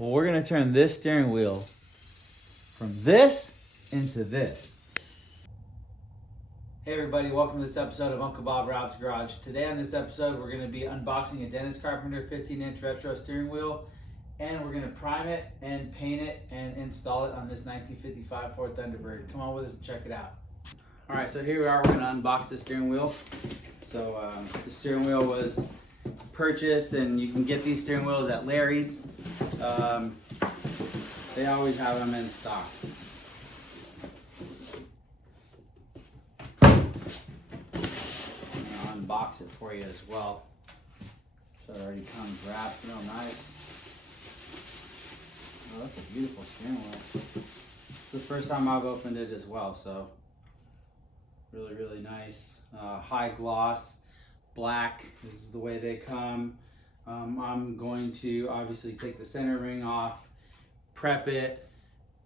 Well, we're gonna turn this steering wheel from this into this. Hey everybody, welcome to this episode of Uncle Bob Rob's Garage. Today on this episode, we're gonna be unboxing a Dennis Carpenter 15-inch retro steering wheel, and we're gonna prime it and paint it and install it on this 1955 Ford Thunderbird. Come on with us and check it out. All right, so here we are, we're gonna unbox the steering wheel. So the steering wheel was purchased, and you can get these steering wheels at Larry's. They always have them in stock. I'll unbox it for you as well. So it already comes wrapped real nice. Oh, that's a beautiful steering wheel. It's the first time I've opened it as well, so really, really nice. High gloss, black is the way they come. I'm going to obviously take the center ring off, prep it,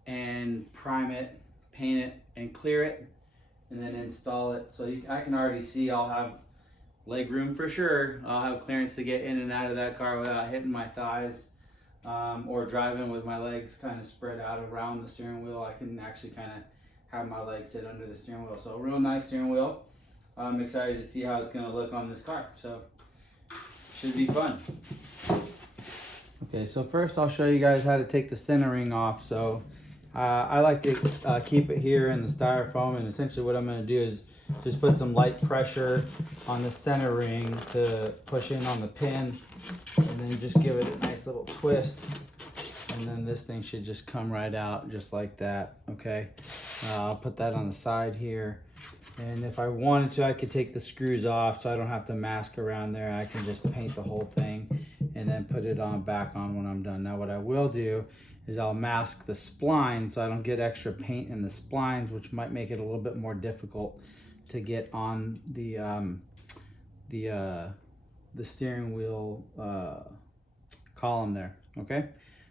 and prime it, paint it, and clear it, and then install it. So I can already see I'll have leg room for sure. I'll have clearance to get in and out of that car without hitting my thighs, or driving with my legs kind of spread out around the steering wheel. I can actually kind of have my legs sit under the steering wheel. So a real nice steering wheel. I'm excited to see how it's going to look on this car. So should be fun. Okay, so first I'll show you guys how to take the center ring off. So I like to keep it here in the styrofoam, and essentially what I'm going to do is just put some light pressure on the center ring to push in on the pin, and then just give it a nice little twist, and then this thing should just come right out just like that. Okay, I'll put that on the side here, and if I wanted to, I could take the screws off so I don't have to mask around there. I can just paint the whole thing and then put it back on when I'm done. Now what I will do is I'll mask the spline so I don't get extra paint in the splines, which might make it a little bit more difficult to get on the steering wheel column there. Okay,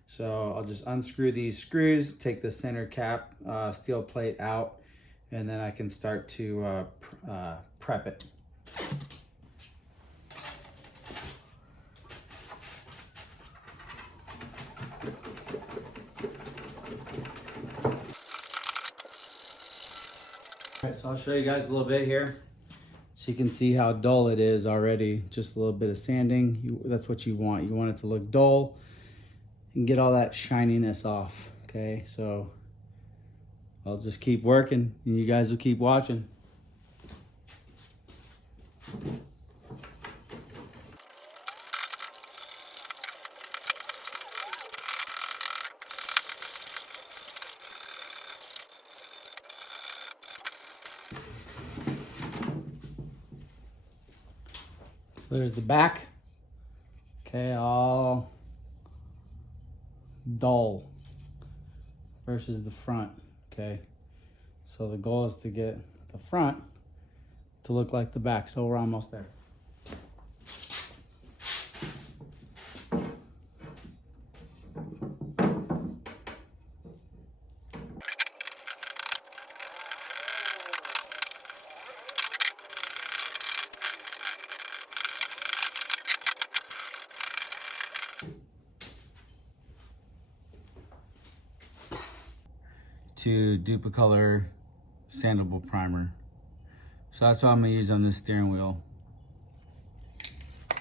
so I'll just unscrew these screws, take the center cap steel plate out, and then I can start to prep it. All right, so I'll show you guys a little bit here so you can see how dull it is already. Just a little bit of sanding, that's what you want. You want it to look dull and get all that shininess off. Okay, so I'll just keep working and you guys will keep watching. There's the back. Okay, all dull versus the front. Okay, so the goal is to get the front to look like the back. So we're almost there. To Duplicolor sandable primer. So that's what I'm gonna use on this steering wheel.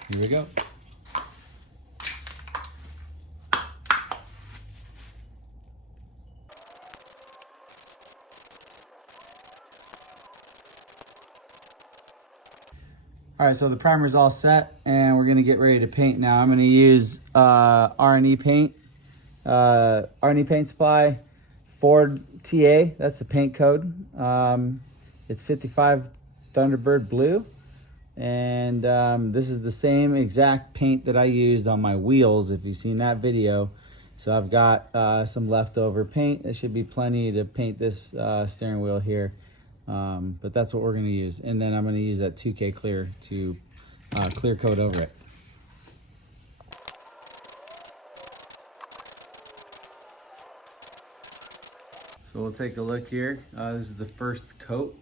Here we go. All right, so the primer's all set and we're gonna get ready to paint now. I'm gonna use R&E paint, R&E paint supply, Ford TA, that's the paint code. It's 55 Thunderbird blue. And this is the same exact paint that I used on my wheels, if you've seen that video. So I've got some leftover paint. There should be plenty to paint this steering wheel here. But that's what we're gonna use. And then I'm gonna use that 2K clear to clear coat over it. So we'll take a look here. This is the first coat.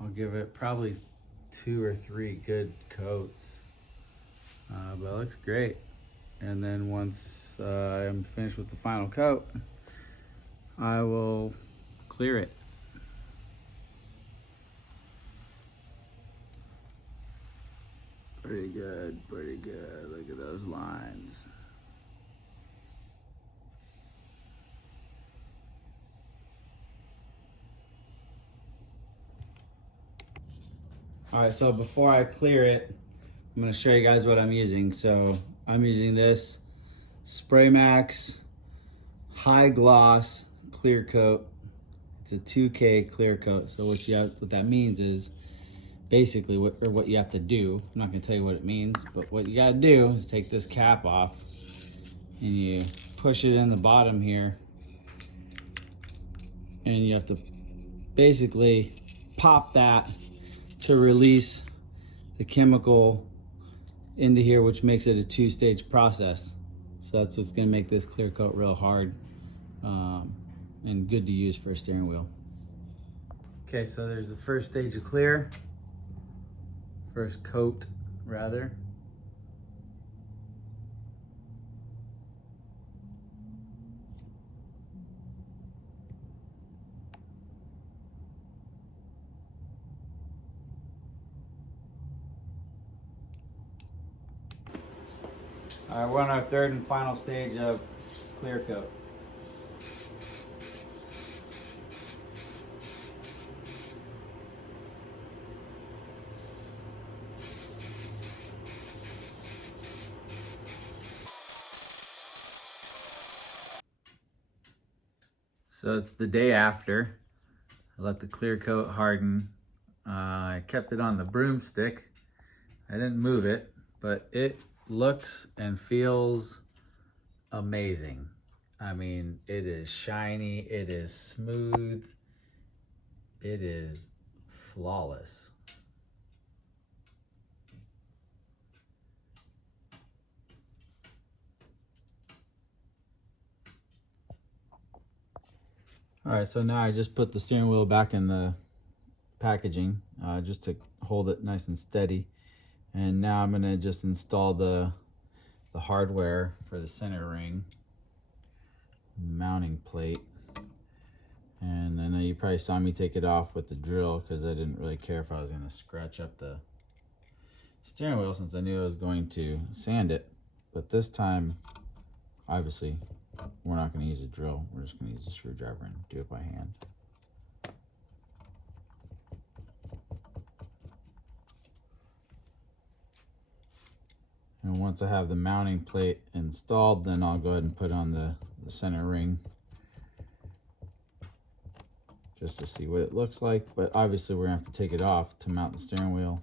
I'll give it probably 2 or 3 good coats, but it looks great. And then once once I'm finished with the final coat, I will clear it. Pretty good, pretty good. Look at those lines. All right, so before I clear it, I'm gonna show you guys what I'm using. So I'm using this Spray Max High Gloss Clear Coat. It's a 2K clear coat. So what that means is basically what you have to do. I'm not gonna tell you what it means, but what you gotta do is take this cap off and you push it in the bottom here, and you have to basically pop that to release the chemical into here, which makes it a two-stage process. So that's what's gonna make this clear coat real hard and good to use for a steering wheel. Okay, so there's the first stage of clear. First coat, rather. All right, we're on our third and final stage of clear coat. So it's the day after. I let the clear coat harden. I kept it on the broomstick. I didn't move it, but it looks and feels amazing. I mean, it is shiny, it is smooth, it is flawless. All right, so now I just put the steering wheel back in the packaging just to hold it nice and steady. And now I'm gonna just install the hardware for the center ring, mounting plate. And I know you probably saw me take it off with the drill because I didn't really care if I was gonna scratch up the steering wheel since I knew I was going to sand it. But this time, obviously, we're not gonna use a drill. We're just gonna use a screwdriver and do it by hand. And once I have the mounting plate installed, then I'll go ahead and put on the center ring just to see what it looks like. But obviously we're gonna have to take it off to mount the steering wheel.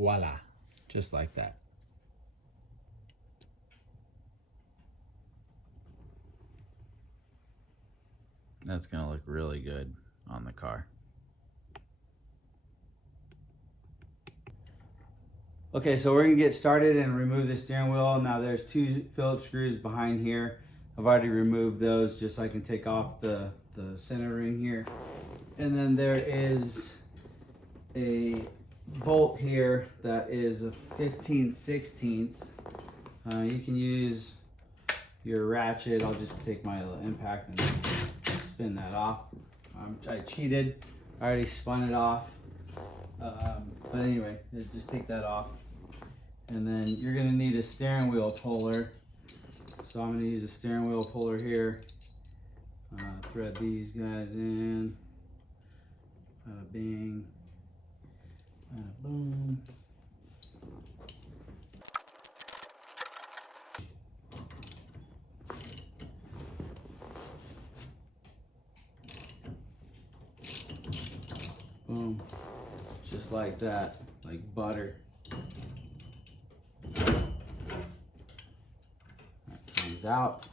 Voila, just like that. That's gonna look really good on the car. Okay, so we're gonna get started and remove the steering wheel. Now there's two Phillips screws behind here. I've already removed those just so I can take off the center ring here. And then there is a bolt here that is a 15/16. You can use your ratchet. I'll just take my little impact and spin that off. I cheated. I already spun it off. But anyway, just take that off. And then you're gonna need a steering wheel puller. So I'm gonna use a steering wheel puller here. Thread these guys in. Bada bing. Bada boom. Boom. Just like that, like butter. That comes out.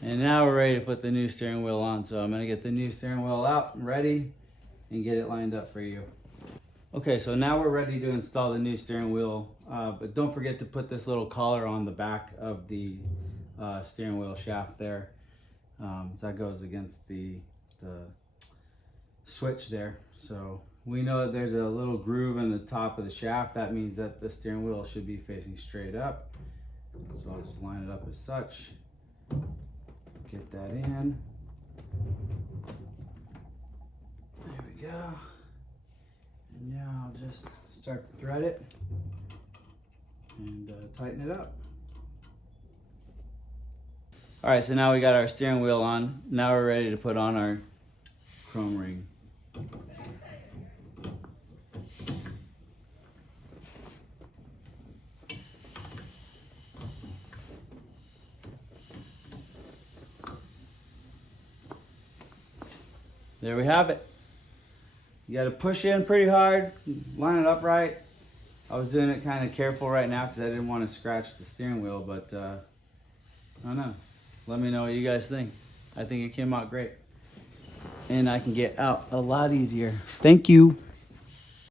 And now we're ready to put the new steering wheel on. So I'm gonna get the new steering wheel out and ready and get it lined up for you. Okay, so now we're ready to install the new steering wheel, but don't forget to put this little collar on the back of the steering wheel shaft there. That goes against the switch there. So we know that there's a little groove in the top of the shaft. That means that the steering wheel should be facing straight up. So I'll just line it up as such. Get that in. There we go. And now I'll just start to thread it and tighten it up. All right, so now we got our steering wheel on. Now we're ready to put on our chrome ring. There we have it. You got to push in pretty hard, line it up right. I was doing it kind of careful right now because I didn't want to scratch the steering wheel, but I don't know. Let me know what you guys think. I think it came out great. And I can get out a lot easier. Thank you.